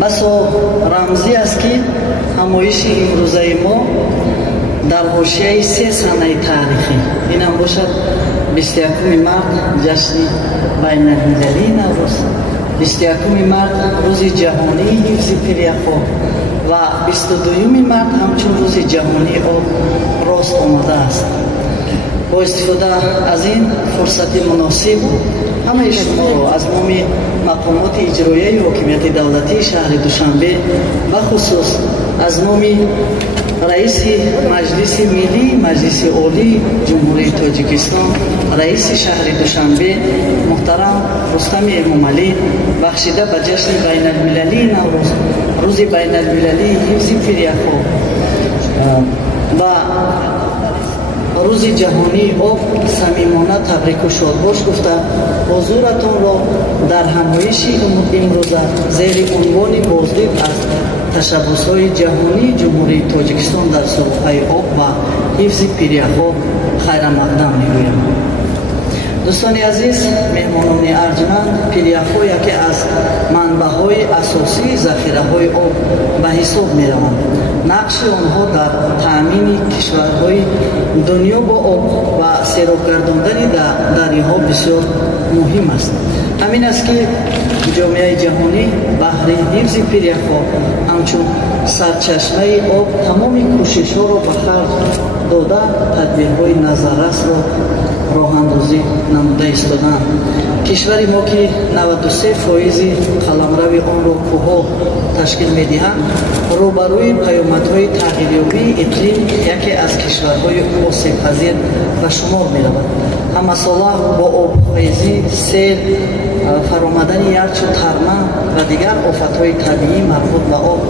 بسا рамзӣ аст ки ҳамоиши имрӯзаи мо дар ҳошияи 3 санаи таърихӣ инам бошад 21 март ҷашни байналмилалии наврӯз, 21 март рӯзи ҷаҳонии ҳифзи пиряхҳо ва 22 март ҳамчун рӯзи ҷаҳонии об рост омадааст. бо истифода аз ин фурсати муносиб ҳамаи шуморо аз номи мақомоти иҷроияи ҳокимияти давлатии шаҳри Душанбе бахусус аз номи раиси маҷлиси миллии маҷлиси олии ҷумҳурии Тоҷикистон, раиси шаҳри Душанбе муҳтарам Рустами Эмомалӣ бахшида ба ҷашни байналмилалии Наврӯз, рӯзи байналмилалии ҳифзи пиряхҳо ва рӯзи ҷаҳонии об самимона табрику шодбош гуфта ҳузуратонро дар ҳамоиши имрӯза зери унвони боздид аз ташаббусҳои ҷаҳонии ҷумҳурии Тоҷикистон дар суруғаи об ва ҳифзи пиряхҳо хайрамақдам мегӯям. дӯстони азиз, меҳмонони арҷманд, пиряхҳо яке аз манбаъҳои асосии захираҳои об ба ҳисоб мераванд. нақши онҳо дар таъмини кишварҳои дунё бо об ва сероб гардондани дарёҳо бисёр муҳим аст. ҳамин аст ки ҷомеаи ҷаҳонӣ баҳри ҳифзи пиряхҳо ҳамчун сарчашмаи об тамоми кӯшишҳоро ба харҷ дода тадбирҳои назаррасро роҳандозӣ намуда истоданд. кишвари мо ки 93% қаламрави онро кӯҳҳо ташкил медиҳанд, рӯбарӯи паёмадҳои тағйирёбии иқлим яке аз кишварҳои осебпазир ба шумор меравад. ҳамасола бо обхезӣ, сел, фаромадани ярчу тарма ва дигар офатҳои табиӣ марбут ба об